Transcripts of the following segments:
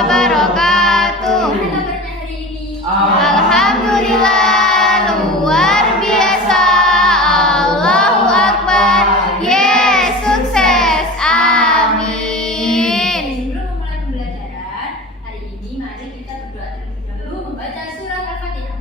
wabarakatuh. Alhamdulillah, luar biasa. Allahu Akbar. Yes, sukses. Amin. Sebelum memulai pembelajaran hari ini, mari kita berdoa terlebih dahulu membaca surat Al-Fatihah.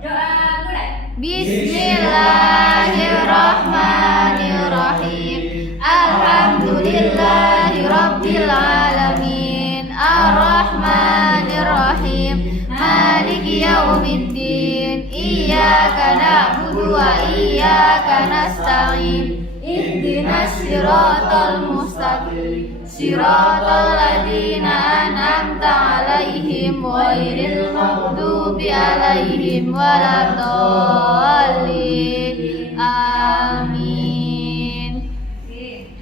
Doa mulai. Bismillahirrahmanirrahim. Alhamdulillahirabbil alamin. Arrahmanirrahim. Maliki yaumiddin. Iyyaka na'budu wa iyyaka nasta'in. Ihdinas siratal mustaqim. Siratal ladzina an'amta 'alaihim ghairil maghdubi 'alaihim waladdallin. Amin. Oke.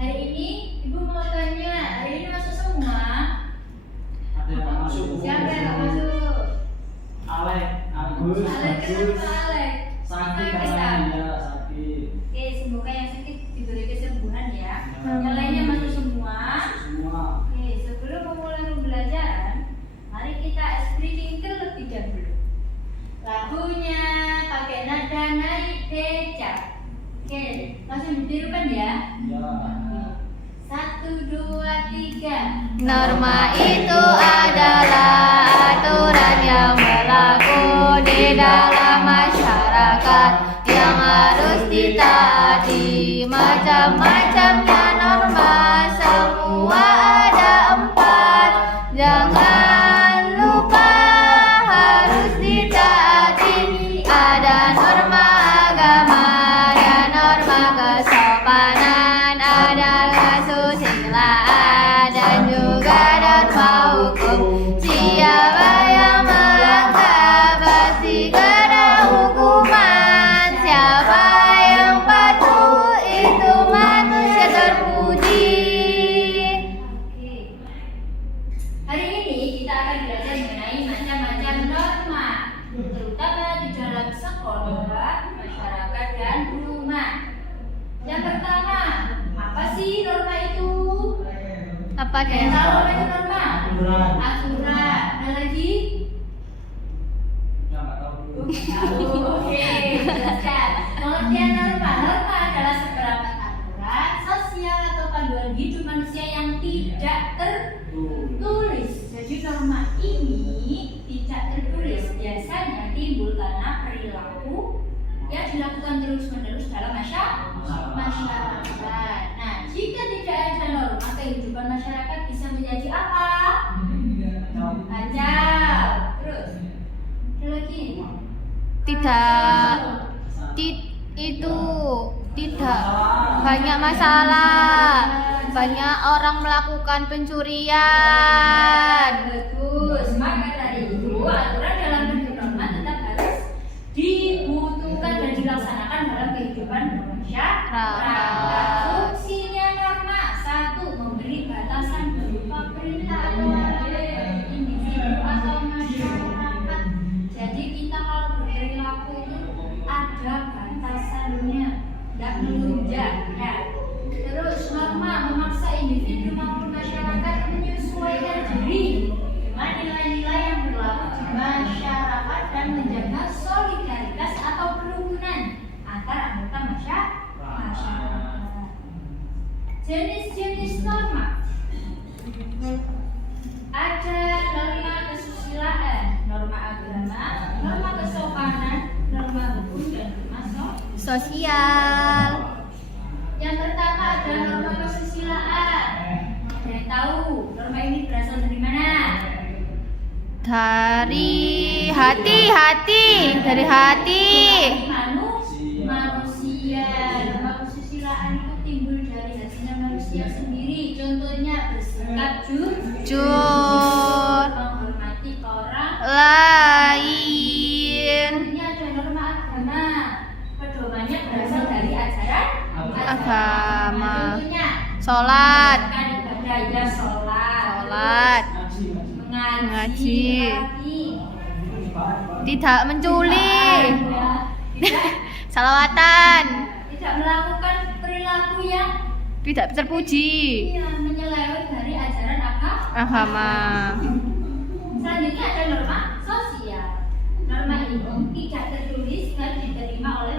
Hari ini Ibu mau tanya, hari ini masuk semua? Ada yang tak masuk. Siapa yang nggak masuk? Alek, Agus, Alek, kenapa Alek? sakit Sakit, kan? Kak? Ya, sakit. Oke, semoga yang sakit diberi kesembuhan ya. Ya. Yang lainnya masuk semua. Masuk semua. Oke, sebelum memulai pembelajaran, mari kita speaking terlebih dahulu. Lagunya pakai nada naik becak. Oke, langsung ditirukan ya. Ya. 1, 2, 3. Norma itu adalah aturan yang berlaku di dalam masyarakat yang harus ditaati. Macam-macamnya norma, semua ada 4. Jangan lupa harus ditaati. Ada norma agama, ada norma kesopanan, ada kesusilaan, dan juga norma hukum. Siapa yang melanggar pasti kena hukuman. Siapa yang patuh itu manusia terpuji. Oke. Hari ini kita akan belajar mengenai macam-macam norma, terutama di dalam sekolah, masyarakat, dan rumah. Yang pertama, apa sih norma itu? Apa Ada yang deh? tahu apa itu norma? Aturan. Aturan. Ada lagi? Ya, nggak tahu. Oke, jelaskan. Pengertian norma. Norma adalah seperangkat aturan sosial atau panduan hidup manusia yang tidak tertulis. Jadi norma ini tidak tertulis. Biasanya timbul karena perilaku yang dilakukan terus-menerus dalam masyarakat. Nah, jika tidak ada norma, kehidupan masyarakat bisa menjadi apa? Kacau. Terus, ada lagi? Tidak itu tidak banyak masalah. Banyak orang melakukan pencurian. Bagus. Maka dari itu, aturan dalam bentuk norma tetap harus dibutuhkan dan dilaksanakan dalam kehidupan masyarakat. Fungsinya norma: 1. Memberi batasan berupa perintah atau larangan individu atau masyarakat. Jadi kita kalau berperilaku itu ada batasannya, tidak melunjak ya. Terus norma memaksa individu maupun masyarakat menyesuaikan diri dengan nilai-nilai yang berlaku di masyarakat dan menjaga solidaritas atau kerukunan antar anggota masyarakat. Jenis-jenis norma. Ada norma kesusilaan, norma agama, norma kesopanan, norma hukum, dan norma Sosial. Yang pertama ada norma kesusilaan. Ada yang tahu norma ini berasal dari mana? Dari hati. Dari hati. Manusia. Norma kesusilaan itu timbul dari hasilnya manusia sendiri. Contohnya bersikap Jujur. menghormati orang Lain. Ini ada norma agama. Pedomannya berasal dari ajaran Agama. Contohnya Sholat. kan ibadah ya sholat. Ngaji. Mengaji. Lagi. Tidak menculik. Tidak Salawatan. melakukan perilaku yang Tidak terpuji. menyeleweng dari ajaran Agama. Selanjutnya ada norma sosial. Norma ini tidak tertulis dan diterima oleh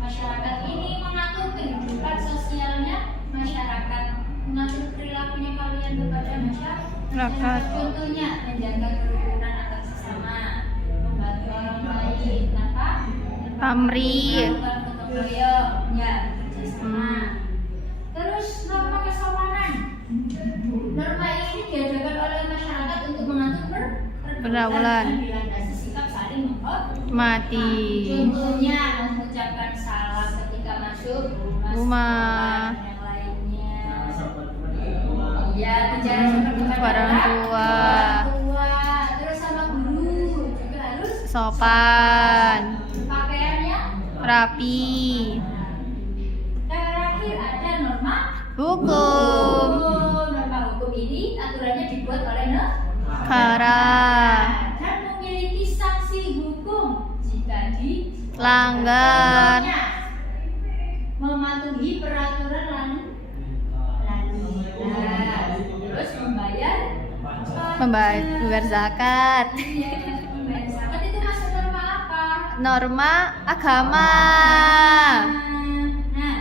masyarakat. Ini mengatur kehidupan sosialnya masyarakat, mengatur perilakunya kalian kepada masyarakat. Contohnya menjaga kerukunan antar sesama, membantu orang lain tanpa Pamrih. gotong royong, ya kerjasama. Terus norma kesopanan. Norma ini diadakan oleh masyarakat untuk mengatur Pergaulan. dan dilandasi sikap saling Mati. Contohnya mengucapkan salam ketika masuk Rumah. sekolah, yang lainnya. Iya, bicara seperti Orang tua. Terus sama guru juga harus Sopan. pakaiannya. Rapi. Terakhir ada norma Hukum. Norma hukum ini aturannya dibuat oleh Negara. dan memiliki sanksi hukum jika Langgar. mematuhi peraturan lalu lintas, terus Membayar zakat. membayar zakat itu masuk norma apa? Norma agama. Nah,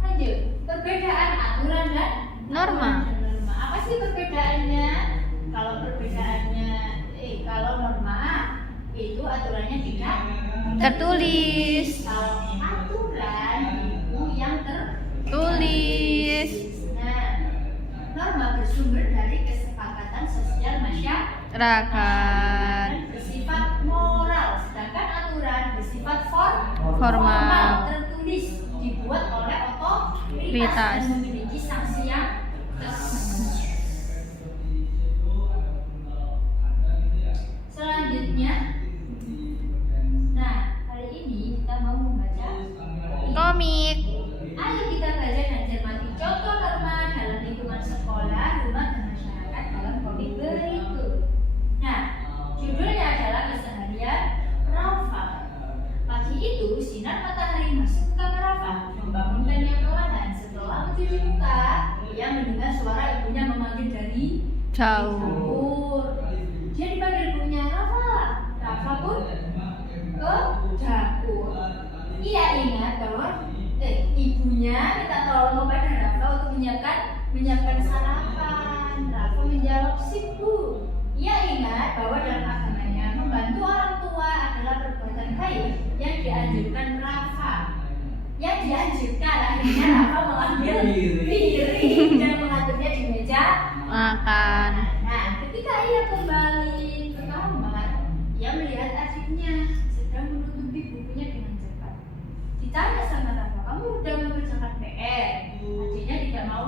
lanjut perbedaan aturan dan Norma. Apa sih perbedaannya? Kalau norma itu aturannya tidak Tertulis. Kalau aturan itu yang Tulis. Nah, norma bersumber dari kesepakatan sosial masyarakat Rakat. dan bersifat moral, sedangkan aturan bersifat Formal. tertulis, dibuat oleh otoritas Otoritas. dan memiliki sanksi yang selanjutnya. Nah, kali ini kita mau membaca Komik. Ayo kita baca dan cermati contoh norma dalam lingkungan sekolah, rumah, dan masyarakat dalam komik berikut. Nah, judulnya adalah keseharian Rafa. Pagi itu, sinar matahari masuk ke kamar Rafa, membangunkannya perlahan. Setelah mencuci muka, ia mendengar suara ibunya memanggil dari Jauh. dapur. Dia dipanggil ibunya Rafa. Rafa pun ke dapur. Ia ingat bahwa ibunya minta tolong kepada Rafa untuk menyiapkan sarapan. Rafa menjawab, "Sip, Bu." Ia ingat bahwa dalam agamanya membantu orang tua adalah perbuatan baik yang dianjurkan Rafa. Akhirnya Rafa mengambil piring dan mengaturnya di meja Makan. Nah, ketika ia kembali ke kamar, ia melihat adiknya sedang menutupi bukunya dengan cepat. Ditanya sama Rafa, "Kamu udah mengerjakan PR?" Adiknya tidak mau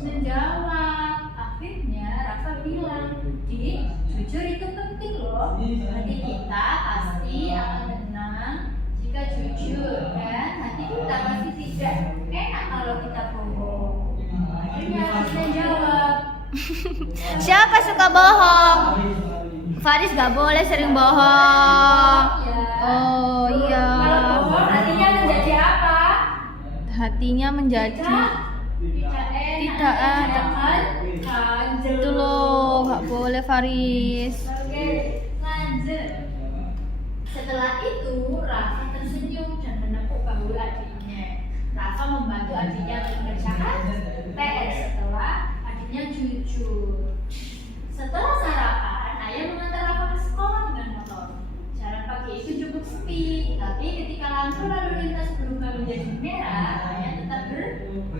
menjawab. Akhirnya Rafa bilang, "Dik, jujur itu penting loh. Hati kita pasti akan tenang jika jujur, dan hati kita pasti tidak enak kalau kita bohong." Akhirnya adiknya jawab, Siapa suka bohong? Faris gak boleh sering bohong. Oh iya. Kalau bohong hatinya menjadi apa? Hatinya menjadi Tidak ada. Ganjel. itu loh, gak boleh Faris. Oke, lanjut. Setelah itu Rafa tersenyum dan menepuk bahu adiknya. Rafa membantu adiknya mengerjakan PR setelah adiknya jujur. Setelah sarapan, ayah mengantar Rafa ke sekolah dengan motor. Jalan pagi itu cukup sepi, tapi ketika lampu lalu lintas berubah menjadi merah, ayah tetap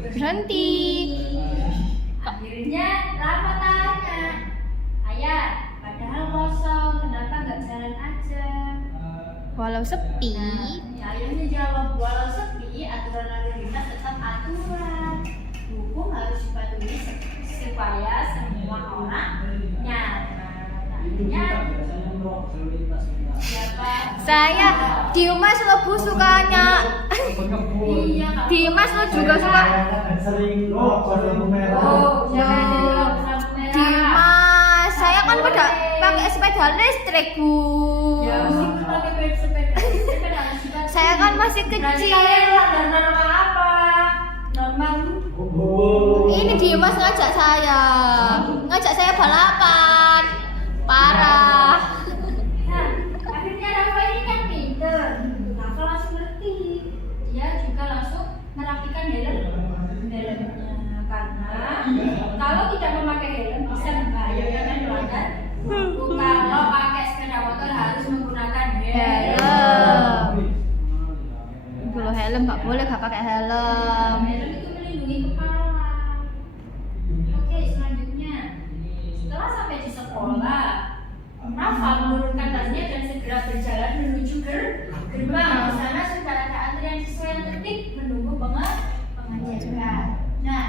Berhenti. Akhirnya Rafa tanya, "Ayah, padahal kosong, kenapa nggak jalan aja?" Walau sepi. Nah, ayahnya jawab, "Walau sepi, aturan lalu lintas tetap aturan. Hukum harus dipatuhi supaya semua orang nyaman." Akhirnya siapa? Saya Dimas lebu sukanya. Iya, Kak. Dimas lo juga suka. Sering Oh, jangan jadi lampu merah. Dimas, saya kan pakai sepeda listrik bu. Ya, mesti pakai sepeda. Sepeda harus dipatuhi. Saya kan masih Berarti kecil. kalian melanggar norma apa? Norma Ini Dimas ngajak saya. ngajak saya balapan. Parah. Nah, akhirnya Rafa ini kan pinter. Rafa langsung ngerti. Dia juga langsung merapikan helmnya karena kalau tidak memakai helm bisa membahayakan dan melanggar hukum. Kalau pakai sepeda motor harus menggunakan helm. Kalau helm nggak boleh nggak pakai helm. Helm itu melindungi kepala. Oke, selanjutnya setelah sampai di sekolah, Rafa menurunkan tasnya dan segera berjalan menuju gerbang. Di sana sudah ada antrian siswa yang tertib menunggu pengajaran. Nah,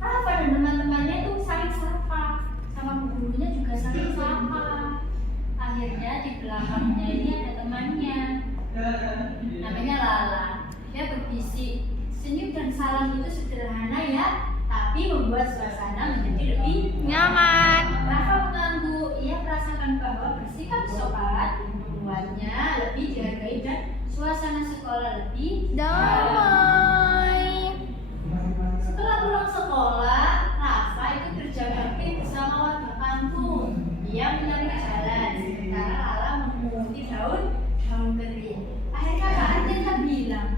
Rafa dan teman-temannya tuh saling sapa, sama bu gurunya juga saling sapa. Akhirnya di belakangnya ini ada temannya, namanya Lala. Dia berbisik, senyum dan salam itu sederhana ya, tapi membuat suasana menjadi lebih Nyaman. Rafa mengangguk, ia merasakan bahwa bersikap sopan membuatnya lebih dihargai dan suasana sekolah lebih Damai. Setelah pulang sekolah, Rafa itu kerja bakti bersama warga kampung. Ia mencari jalan, sementara Lala memunguti daun kering. Akhirnya Kak Artina bilang,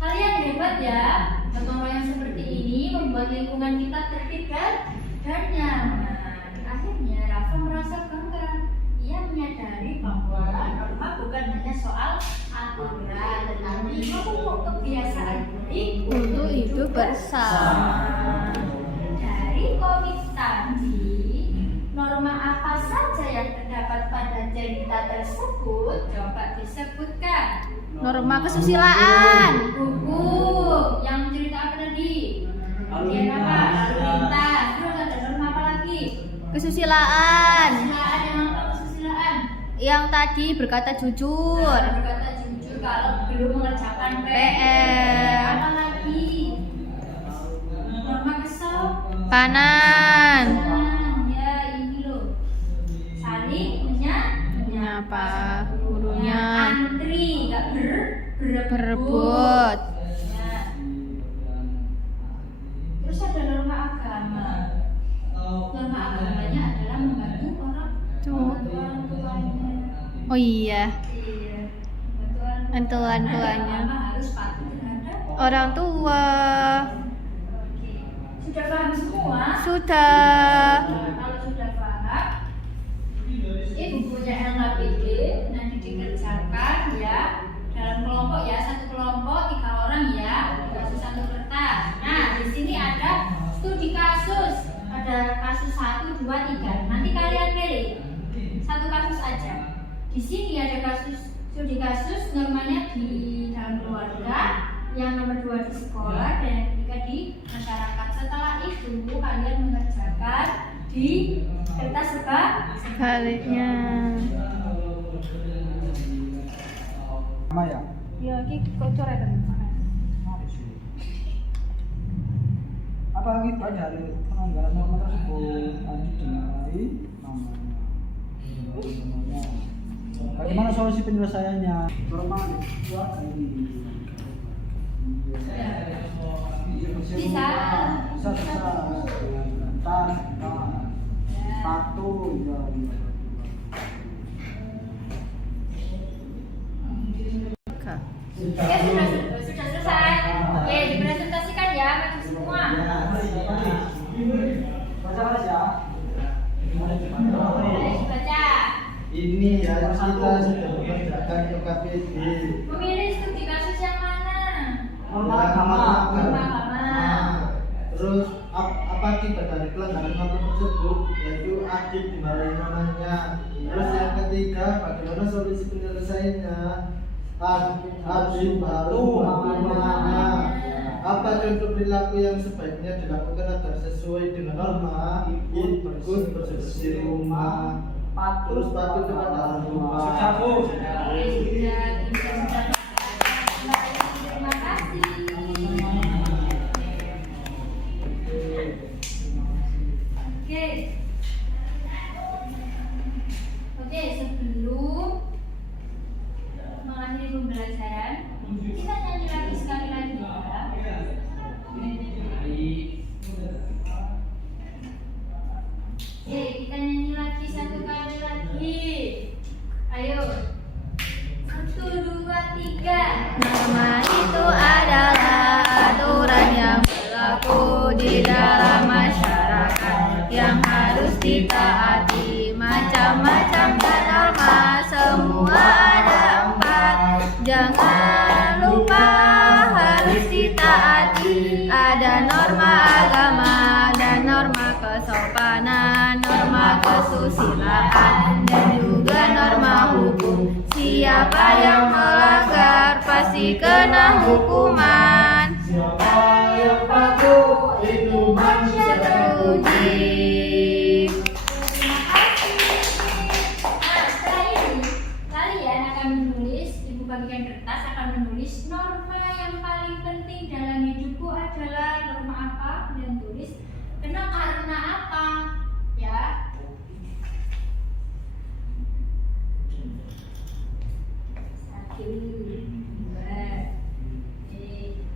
kalian hebat ya, gotong royong seperti ini membuat lingkungan kita tertib dan nyaman. Akhirnya Rafa merasa bangga. Ia menyadari bahwa norma bukan hanya soal aturan, tetapi memupuk kebiasaan baik Untuk hidup bersama. Dari komik tadi, norma apa saja yang terdapat pada cerita tersebut? Coba disebutkan. Norma kesusilaan. Hukum yang cerita apa tadi? Bagian apa? Lalu lintas. Terus ada norma apa lagi? Kesusilaan. Kesusilaan yang apa kesusilaan? Yang tadi berkata jujur. Berkata jujur kalau belum mengerjakan PR. Apa lagi? Norma Panan. Ya ini loh. Saling Menyapa gurunya. Antri, nggak Berebut. Ya. Terus ada norma agama. Norma agamanya adalah membantu orang tuanya. Oh iya. Iya. Bantu orang tuanya. Agama harus patuh terhadap Orang tua. Oke. Sudah paham semua? Sudah. Kalau sudah paham, ini bukunya LHPD nanti dikerjakan ya dalam kelompok ya, satu kelompok 3 orang ya, dikasih satu kertas. Nah di sini ada studi kasus, ada kasus 1, 2, 3. Nanti kalian pilih satu kasus aja. Di sini ada kasus studi kasus, normanya di dalam keluarga, yang nomor 2 di sekolah, dan yang ketiga di masyarakat. Setelah itu kalian mengerjakan di kertas Sebaliknya. Sama ya? Ya, iki kok coretan. Apa akibat dari pelanggaran norma tersebut? Lanjut dinilai namanya. Bagaimana solusi penyelesaiannya? Norma dibuat ini. Bisa. Tas, sepatu, ya. Oke, sudah selesai. Oke, dipresentasikan ya bagi semua. Baca ya. Boleh dibaca. Ini ya kita sudah mengerjakan UKPD. Memilih studi kasus yang mana? Norma agama. Norma agama. Terus apa akibat dari pelanggaran norma tersebut? Yaitu aktif dimarahi namanya. Terus yang ketiga, bagaimana solusi penyelesaiannya? Aktif baru namanya. Apa contoh perilaku yang sebaiknya dilakukan agar sesuai dengan norma? Bagus bersih-bersih di rumah. Terus patuh kepada orang tua. Sudah, Bu. Oke, sudah. Terima kasih. Oke. Oke, sebelum mengakhiri pembelajaran, kita nyanyi lagi sekali lagi ya. kesusilaan dan juga norma hukum. Siapa yang melanggar pasti kena hukuman. Siapa yang patuh itu manusia Teruji. Terima kasih. Nah, setelah ini kalian akan menulis, ibu bagikan kertas akan menulis norma yang paling penting dalam hidupku adalah norma apa, dan tulis karena apa, ya. Satu, dua, tiga.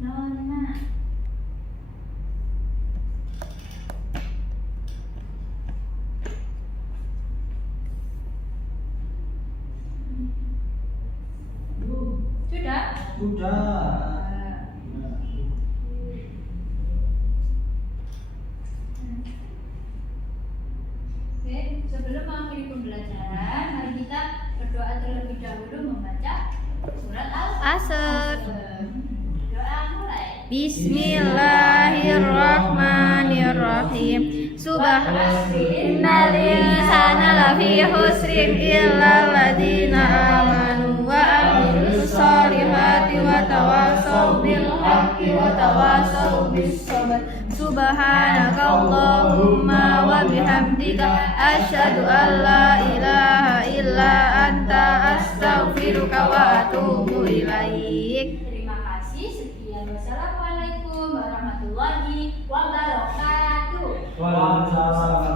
Norma. Sudah? Sudah. Oke, sebelum mengakhiri pembelajaran, mari kita berdoa terlebih dahulu membaca surat Asr. Doa mulai. Bismillahirrahmanirrahim. Innal insana lafi husrin illal ladzina amanu wa amilus solihati wa tawasaw bil haqqi wa tawasaw bis sabr. Subhanakallahumma wa bihamdika asyhadu an la ilaha illa anta astaghfiruka wa atubu ilaik. Terima kasih. Sekian. Wassalamualaikum warahmatullahi wabarakatuh. Waalaikumsalam.